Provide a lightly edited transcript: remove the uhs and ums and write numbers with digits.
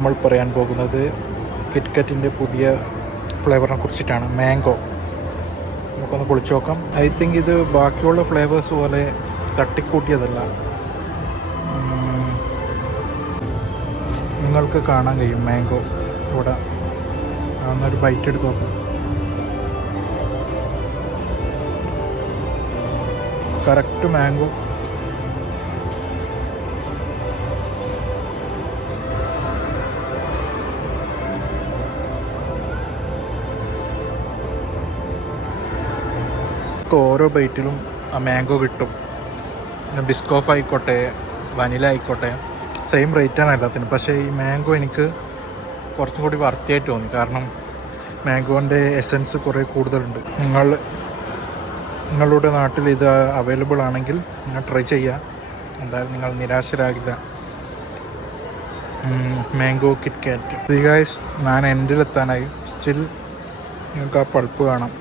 നമ്മൾ പറയാൻ പോകുന്നത് കിറ്റ്കാറ്റിൻ്റെ പുതിയ ഫ്ലേവറിനെ കുറിച്ചിട്ടാണ്, മാംഗോ. നമുക്കൊന്ന് പൊളിച്ചു നോക്കാം. ഐ തിങ്ക് ഇത് ബാക്കിയുള്ള ഫ്ലേവേഴ്സ് പോലെ തട്ടിക്കൂട്ടിയതല്ല. നിങ്ങൾക്ക് കാണാൻ കഴിയും മാംഗോ ഇവിടെ. അന്നൊരു ബൈറ്റ് എടുത്ത് നോക്കാം. Correct mango. ഓരോ ബൈറ്റിലും ആ മാംഗോ കിട്ടും. ബിസ്കോഫ് ആയിക്കോട്ടെ, വനില ആയിക്കോട്ടെ, സെയിം റേറ്റാണ് എല്ലാത്തിനും. പക്ഷേ ഈ മാംഗോ എനിക്ക് കുറച്ചും കൂടി വർത്തിയായിട്ട് തോന്നി. കാരണം മാംഗോൻ്റെ എസൻസ് കുറേ കൂടുതലുണ്ട്. നിങ്ങളുടെ നാട്ടിൽ ഇത് അവൈലബിൾ ആണെങ്കിൽ നിങ്ങൾ ട്രൈ ചെയ്യുക. എന്തായാലും നിങ്ങൾ നിരാശരാകില്ല. Mango KitKat. ഗൈസ്, ഞാൻ എൻഡിലെത്താനായി. സ്റ്റിൽ നിങ്ങൾക്ക് ആ പൾപ്പ് കാണാം.